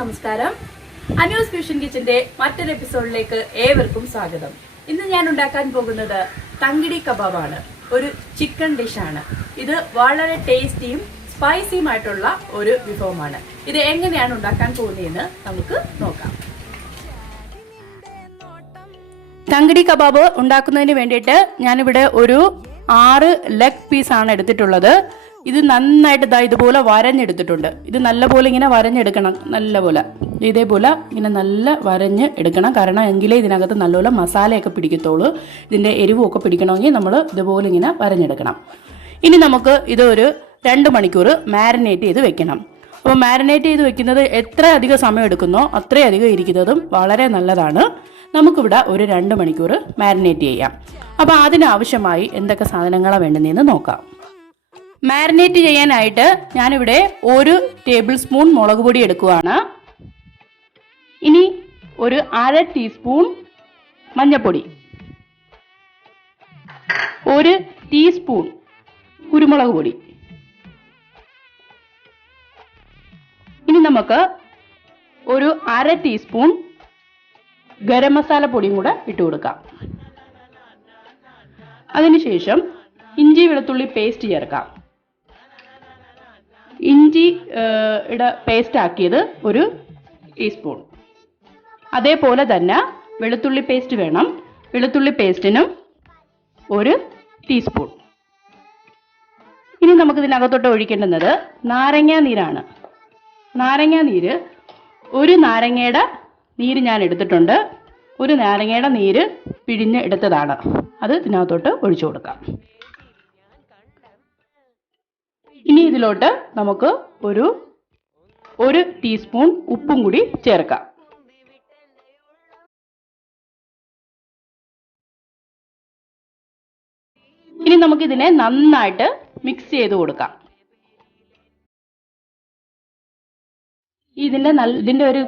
നമസ്കാരം. അനൂസ് ഫ്യൂഷൻ കിച്ചന്റെ മറ്റൊരു എപ്പിസോഡിലേക്ക് ഏവർക്കും സ്വാഗതം. ഇന്ന് ഞാൻ ഉണ്ടാക്കാൻ പോകുന്നത് തങ്കിടി കബാബാണ്. ഒരു ചിക്കൻ ഡിഷാണ്. ഇത് വളരെ ടേസ്റ്റിയും സ്പൈസിയുമായിട്ടുള്ള ഒരു വിഭവമാണ്. ഇത് എങ്ങനെയാണ് ഉണ്ടാക്കാൻ പോകുന്നതെന്ന് നമുക്ക് നോക്കാം. തങ്കിടി കബാബ് ഉണ്ടാക്കുന്നതിന് വേണ്ടിയിട്ട് ഞാനിവിടെ ഒരു 6 ലെഗ് പീസാണ് എടുത്തിട്ടുള്ളത്. ഇത് നന്നായിട്ട് ഇതുപോലെ വരഞ്ഞെടുത്തിട്ടുണ്ട്. ഇത് നല്ലപോലെ ഇങ്ങനെ വരഞ്ഞെടുക്കണം. നല്ലപോലെ ഇതേപോലെ ഇങ്ങനെ നല്ല വരഞ്ഞ് എടുക്കണം. കാരണം എങ്കിലേ ഇതിനകത്ത് നല്ലപോലെ മസാലയൊക്കെ പിടിക്കത്തുള്ളൂ. ഇതിൻ്റെ എരിവൊക്കെ പിടിക്കണമെങ്കിൽ നമ്മൾ ഇതുപോലെ ഇങ്ങനെ വരഞ്ഞെടുക്കണം. ഇനി നമുക്ക് ഇതൊരു 2 മണിക്കൂർ മാരിനേറ്റ് ചെയ്ത് വെക്കണം. അപ്പോൾ മാരിനേറ്റ് ചെയ്ത് വെക്കുന്നത് എത്ര അധികം സമയം എടുക്കുന്നോ അത്രയധികം ഇരിക്കുന്നതും വളരെ നല്ലതാണ്. നമുക്കിവിടെ ഒരു 2 മണിക്കൂർ മാരിനേറ്റ് ചെയ്യാം. അപ്പോൾ അതിനാവശ്യമായി എന്തൊക്കെ സാധനങ്ങളാണ് വേണ്ടുന്നതെന്ന് നോക്കാം. മാരിനേറ്റ് ചെയ്യാനായിട്ട് ഞാനിവിടെ 1 ടേബിൾ സ്പൂൺ മുളക് പൊടി എടുക്കുകയാണ്. ഇനി ഒരു 1/2 ടീസ്പൂൺ മഞ്ഞൾപ്പൊടി, 1 ടീസ്പൂൺ കുരുമുളക് പൊടി. ഇനി നമുക്ക് ഒരു 1/2 ടീസ്പൂൺ ഗരം മസാല പൊടിയും കൂടെ ഇട്ട് കൊടുക്കാം. അതിനുശേഷം ഇഞ്ചി വെളുത്തുള്ളി പേസ്റ്റ് ചേർക്കാം. ഇഞ്ചി പേസ്റ്റ് ആക്കിയത് 1 ടീസ്പൂൺ. അതേപോലെ തന്നെ വെളുത്തുള്ളി പേസ്റ്റ് വേണം. വെളുത്തുള്ളി പേസ്റ്റിനും 1 ടീസ്പൂൺ. ഇനി നമുക്ക് ഇതിനകത്തോട്ട് ഒഴിക്കേണ്ടുന്നത് നാരങ്ങാ നീരാണ്. നാരങ്ങാ നീര് 1 നാരങ്ങയുടെ നീര് ഞാൻ എടുത്തിട്ടുണ്ട്. 1 നാരങ്ങയുടെ നീര് പിഴിഞ്ഞ് എടുത്തതാണ്. അത് ഇതിനകത്തോട്ട് ഒഴിച്ചു കൊടുക്കാം. ഇനി ഇതിലോട്ട് നമുക്ക് ഒരു ടീസ്പൂൺ ഉപ്പും കൂടി ചേർക്കാം. ഇനി നമുക്കിതിനെ നന്നായിട്ട് മിക്സ് ചെയ്ത് കൊടുക്കാം. ഇതിൻ്റെ ഒരു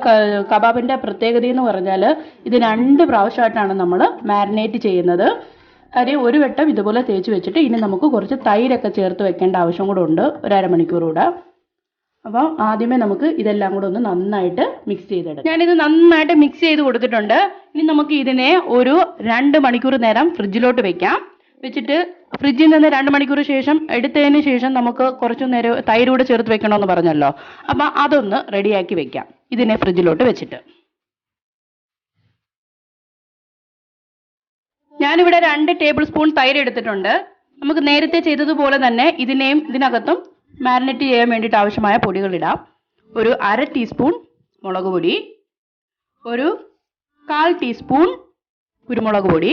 കബാബിൻ്റെ പ്രത്യേകത എന്ന് പറഞ്ഞാൽ ഇത് 2 പ്രാവശ്യമായിട്ടാണ് നമ്മൾ മാരിനേറ്റ് ചെയ്യുന്നത്. കാര്യം ഒരു വട്ടം ഇതുപോലെ തേച്ച് വെച്ചിട്ട് ഇനി നമുക്ക് കുറച്ച് തൈരൊക്കെ ചേർത്ത് വെക്കേണ്ട ആവശ്യം കൂടെ ഉണ്ട്, ഒരു അരമണിക്കൂർ കൂടെ. അപ്പോൾ ആദ്യമേ നമുക്ക് ഇതെല്ലാം കൂടെ ഒന്ന് നന്നായിട്ട് മിക്സ് ചെയ്തെടുക്കാം. ഞാനിത് നന്നായിട്ട് മിക്സ് ചെയ്ത് കൊടുത്തിട്ടുണ്ട്. ഇനി നമുക്ക് ഇതിനെ ഒരു 2 മണിക്കൂർ നേരം ഫ്രിഡ്ജിലോട്ട് വെക്കാം. വെച്ചിട്ട് ഫ്രിഡ്ജിൽ നിന്ന് 2 മണിക്കൂർ ശേഷം എടുത്തതിന് ശേഷം നമുക്ക് കുറച്ചു നേരം തൈര് കൂടെ ചേർത്ത് വെക്കണമെന്ന് പറഞ്ഞല്ലോ. അപ്പം അതൊന്ന് റെഡിയാക്കി വെക്കാം ഇതിനെ ഫ്രിഡ്ജിലോട്ട് വെച്ചിട്ട്. ഞാനിവിടെ 2 ടേബിൾ സ്പൂൺ തൈര് എടുത്തിട്ടുണ്ട്. നമുക്ക് നേരത്തെ ചെയ്തതുപോലെ തന്നെ ഇതിനെയും ഇതിനകത്തും മാരിനേറ്റ് ചെയ്യാൻ വേണ്ടിയിട്ട് ആവശ്യമായ പൊടികൾ ഇടാം. ഒരു 1/2 ടീസ്പൂൺ മുളക് പൊടി, ഒരു 1/4 ടീസ്പൂൺ കുരുമുളക് പൊടി,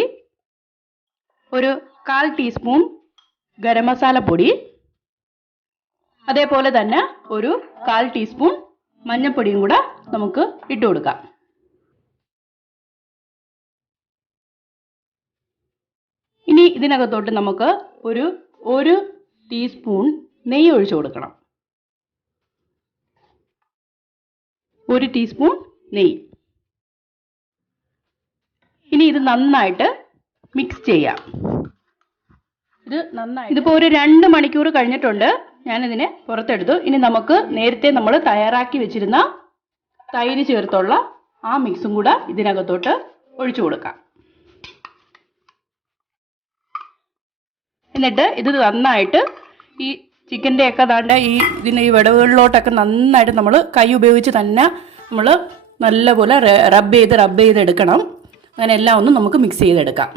ഒരു 1/4 ടീസ്പൂൺ ഗരം മസാല പൊടി, അതേപോലെ തന്നെ ഒരു 1/4 ടീസ്പൂൺ മഞ്ഞൾപ്പൊടിയും കൂടെ നമുക്ക് ഇട്ട് കൊടുക്കാം. ഇനി ഇതിനകത്തോട്ട് നമുക്ക് ഒരു ടീസ്പൂൺ നെയ്യ് ഒഴിച്ചു കൊടുക്കണം. 1 ടീസ്പൂൺ നെയ്യ്. ഇനി ഇത് നന്നായിട്ട് മിക്സ് ചെയ്യാം. ഇതിപ്പോൾ ഒരു 2 മണിക്കൂർ കഴിഞ്ഞിട്ടുണ്ട്. ഞാനിതിനെ പുറത്തെടുത്തു. ഇനി നമുക്ക് നേരത്തെ നമ്മൾ തയ്യാറാക്കി വെച്ചിരുന്ന തൈര് ചേർത്തുള്ള ആ മിക്സും കൂടെ ഇതിനകത്തോട്ട് ഒഴിച്ചു കൊടുക്കാം. എന്നിട്ട് ഇത് നന്നായിട്ട് ഈ ചിക്കൻ്റെ ഒക്കെ ഈ വിടവുകളിലോട്ടൊക്കെ നന്നായിട്ട് നമ്മൾ കൈ ഉപയോഗിച്ച് തന്നെ നമ്മൾ നല്ലപോലെ റബ്ബ് ചെയ്ത് എടുക്കണം. അങ്ങനെ എല്ലാം ഒന്ന് നമുക്ക് മിക്സ് ചെയ്തെടുക്കാം.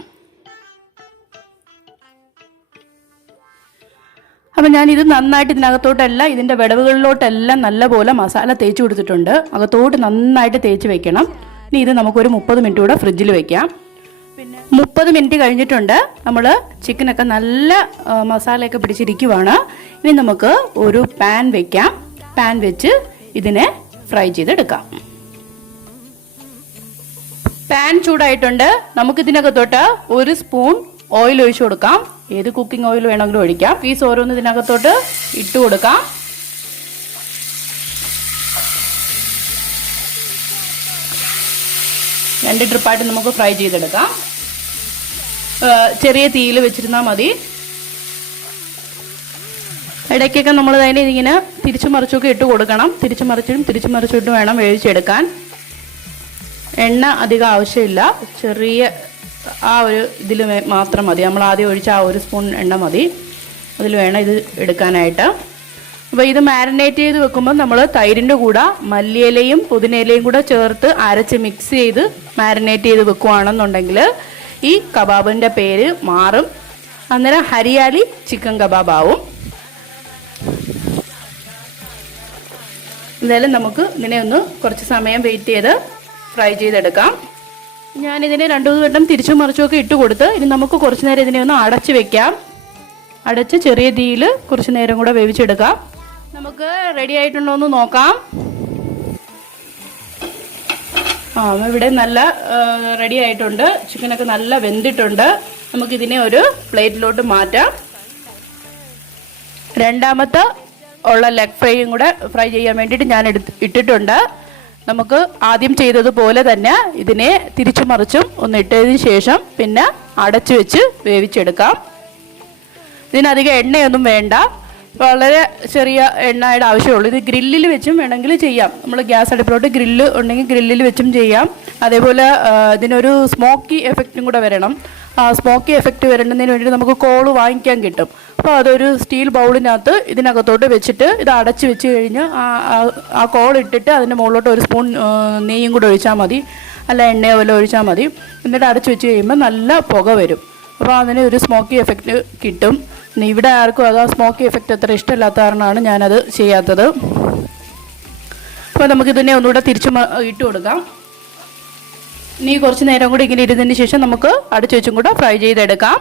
അപ്പം ഞാനിത് നന്നായിട്ട് ഇതിനകത്തോട്ടെല്ലാം ഇതിൻ്റെ വിടവുകളിലോട്ടെല്ലാം നല്ലപോലെ മസാല തേച്ച് കൊടുത്തിട്ടുണ്ട്. അകത്തോട്ട് നന്നായിട്ട് തേച്ച് വെക്കണം. ഇനി ഇത് നമുക്കൊരു 30 മിനിറ്റ് കൂടെ ഫ്രിഡ്ജിൽ വെക്കാം. 30 മിനിറ്റ് കഴിഞ്ഞിട്ടുണ്ട്. നമ്മൾ ചിക്കനൊക്കെ നല്ല മസാലയൊക്കെ പിടിച്ചിരിക്കുവാണ്. ഇനി നമുക്ക് ഒരു പാൻ വെക്കാം. പാൻ വെച്ച് ഇതിനെ ഫ്രൈ ചെയ്തെടുക്കാം. പാൻ ചൂടായിട്ടുണ്ട്. നമുക്കിതിനകത്തോട്ട് 1 സ്പൂൺ ഓയിൽ ഒഴിച്ചു കൊടുക്കാം. ഏത് കുക്കിംഗ് ഓയിൽ വേണമെങ്കിലും ഒഴിക്കാം. പീസ് ഓരോന്ന് ഇതിനകത്തോട്ട് ഇട്ട് കൊടുക്കാം. രണ്ട് ട്രിപ്പായിട്ട് നമുക്ക് ഫ്രൈ ചെയ്തെടുക്കാം. ചെറിയ തീയിൽ വെച്ചിരുന്നാൽ മതി. ഇടയ്ക്കൊക്കെ നമ്മൾ അതിനെ ഇങ്ങനെ തിരിച്ചു മറിച്ചൊക്കെ ഇട്ട് കൊടുക്കണം. തിരിച്ചു മറിച്ചിട്ട് വേണം വേവിച്ചെടുക്കാൻ. എണ്ണ അധികം ആവശ്യമില്ല, ചെറിയ ആ ഒരു ഇതിൽ മാത്രം മതി. നമ്മൾ ആദ്യം ഒഴിച്ച ആ ഒരു സ്പൂൺ എണ്ണ മതി, അതിൽ വേണം ഇത് എടുക്കാനായിട്ട്. അപ്പോൾ ഇത് മാരിനേറ്റ് ചെയ്ത് വെക്കുമ്പോൾ നമ്മൾ തൈരിൻ്റെ കൂടെ മല്ലിയിലയും പുതിനയിലയും കൂടെ ചേർത്ത് അരച്ച് മിക്സ് ചെയ്ത് മാരിനേറ്റ് ചെയ്ത് വെക്കുകയാണെന്നുണ്ടെങ്കിൽ ഈ കബാബിൻ്റെ പേര് മാറും. അന്നേരം ഹരിയാലി ചിക്കൻ കബാബ് ആവും. എന്തായാലും നമുക്ക് ഇതിനെ ഒന്ന് കുറച്ച് സമയം വെയിറ്റ് ചെയ്ത് ഫ്രൈ ചെയ്തെടുക്കാം. ഞാനിതിനെ 2-3 വട്ടം തിരിച്ചും മറിച്ചുമൊക്കെ ഇട്ട് കൊടുത്ത് ഇനി നമുക്ക് കുറച്ച് നേരം ഇതിനെ ഒന്ന് അടച്ച് വെക്കാം. അടച്ച് ചെറിയ തീയിൽ കുറച്ച് നേരം കൂടെ വേവിച്ചെടുക്കാം. നമുക്ക് റെഡി ആയിട്ടുണ്ടോ എന്ന് നോക്കാം. ഇവിടെ നല്ല റെഡി ആയിട്ടുണ്ട്. ചിക്കനൊക്കെ നല്ല വെന്തിട്ടുണ്ട്. നമുക്കിതിനെ ഒരു പ്ലേറ്റിലോട്ട് മാറ്റാം. രണ്ടാമത്തെ ഉള്ള ലെഗ് ഫ്രൈയും കൂടെ ഫ്രൈ ചെയ്യാൻ വേണ്ടിയിട്ട് ഞാൻ ഇട്ടിട്ടുണ്ട്. നമുക്ക് ആദ്യം ചെയ്തതുപോലെ തന്നെ ഇതിനെ തിരിച്ചു മറിച്ചും ഒന്ന് ഇട്ടതിന് ശേഷം പിന്നെ അടച്ചു വെച്ച് വേവിച്ചെടുക്കാം. ഇതിനധികം എണ്ണയൊന്നും വേണ്ട, വളരെ ചെറിയ എണ്ണയുടെ ആവശ്യമുള്ളൂ. ഇത് ഗ്രില്ലിൽ വെച്ചും വേണമെങ്കിൽ ചെയ്യാം. നമ്മൾ ഗ്യാസ് അടുപ്പിലോട്ട് ഗ്രില്ല് ഉണ്ടെങ്കിൽ ഗ്രില്ലിൽ വെച്ചും ചെയ്യാം. അതേപോലെ ഇതിനൊരു സ്മോക്കി എഫക്റ്റും കൂടെ വരണം. ആ സ്മോക്കി എഫക്റ്റ് വരേണ്ടതിന് വേണ്ടിയിട്ട് നമുക്ക് കോള് വാങ്ങിക്കാൻ കിട്ടും. അപ്പോൾ അതൊരു സ്റ്റീൽ ബൗളിനകത്ത് ഇതിനകത്തോട്ട് വെച്ചിട്ട് ഇത് അടച്ച് വെച്ച് കഴിഞ്ഞ് ആ കോൾ ഇട്ടിട്ട് അതിൻ്റെ മുകളിലോട്ട് ഒരു സ്പൂൺ നെയ്യും കൂടെ ഒഴിച്ചാൽ മതി, അല്ല എണ്ണയോ വല്ലതും ഒഴിച്ചാൽ മതി. എന്നിട്ട് അടച്ച് വെച്ച് കഴിയുമ്പോൾ നല്ല പുക വരും. അപ്പോൾ അതിന് ഒരു സ്മോക്കി എഫക്റ്റ് കിട്ടും. പിന്നെ ഇവിടെ ആർക്കും അത് ആ സ്മോക്കി എഫക്റ്റ് അത്ര ഇഷ്ടമില്ലാത്ത കാരണമാണ് ഞാനത് ചെയ്യാത്തത്. അപ്പോൾ നമുക്കിതിനെ ഒന്നുകൂടെ തിരിച്ച് ഇട്ട് കൊടുക്കാം. ഇനി കുറച്ച് നേരം കൂടി ഇങ്ങനെ ഇരുന്നതിന് ശേഷം നമുക്ക് അടച്ചു വെച്ചും കൂടെ ഫ്രൈ ചെയ്തെടുക്കാം.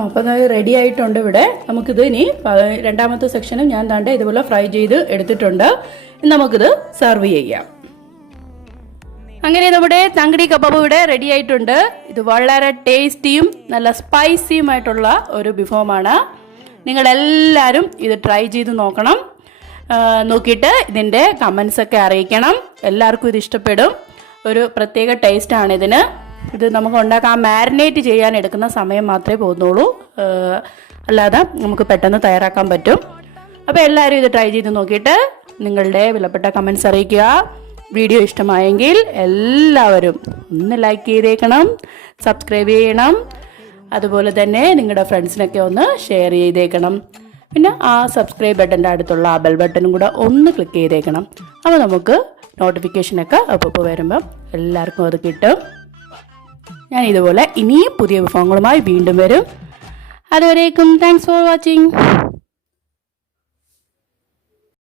അപ്പോൾ അത് റെഡി ആയിട്ടുണ്ട്. ഇവിടെ നമുക്കിത് ഇനി രണ്ടാമത്തെ സെക്ഷനും ഞാൻ താണ്ട ഇതുപോലെ ഫ്രൈ ചെയ്ത് എടുത്തിട്ടുണ്ട്. നമുക്കിത് സെർവ് ചെയ്യാം. അങ്ങനെ നമ്മുടെ തങ്കടി കബാബ് ഇവിടെ റെഡി ആയിട്ടുണ്ട്. ഇത് വളരെ ടേസ്റ്റിയും നല്ല സ്പൈസിയുമായിട്ടുള്ള ഒരു വിഭവമാണ്. നിങ്ങളെല്ലാവരും ഇത് ട്രൈ ചെയ്ത് നോക്കണം. നോക്കിയിട്ട് ഇതിൻ്റെ കമൻസൊക്കെ അറിയിക്കണം. എല്ലാവർക്കും ഇത് ഇഷ്ടപ്പെടും. ഒരു പ്രത്യേക ടേസ്റ്റാണ് ഇതിന്. ഇത് നമുക്ക് ഉണ്ടാക്കാൻ മാരിനേറ്റ് ചെയ്യാൻ എടുക്കുന്ന സമയം മാത്രമേ പോകുന്നുള്ളൂ, അല്ലാതെ നമുക്ക് പെട്ടെന്ന് തയ്യാറാക്കാൻ പറ്റും. അപ്പോൾ എല്ലാവരും ഇത് ട്രൈ ചെയ്ത് നോക്കിയിട്ട് നിങ്ങളുടെ വിലപ്പെട്ട കമൻസ് അറിയിക്കുക. വീഡിയോ ഇഷ്ടമായെങ്കിൽ എല്ലാവരും ഒന്ന് ലൈക്ക് ചെയ്തേക്കണം, സബ്സ്ക്രൈബ് ചെയ്യണം. അതുപോലെ തന്നെ നിങ്ങളുടെ ഫ്രണ്ട്സിനൊക്കെ ഒന്ന് ഷെയർ ചെയ്തേക്കണം. പിന്നെ ആ സബ്സ്ക്രൈബ് ബട്ടൻ്റെ അടുത്തുള്ള ആ ബെൽ ബട്ടനും കൂടെ ഒന്ന് ക്ലിക്ക് ചെയ്തേക്കണം. അപ്പോൾ നമുക്ക് നോട്ടിഫിക്കേഷനൊക്കെ അപ്പോൾ വരുമ്പം എല്ലാവർക്കും അത് കിട്ടും. ഞാൻ ഇതുപോലെ ഇനിയും പുതിയ വിഭവങ്ങളുമായി വീണ്ടും വരും. അതുവരേക്കും താങ്ക്സ് ഫോർ വാച്ചിങ്.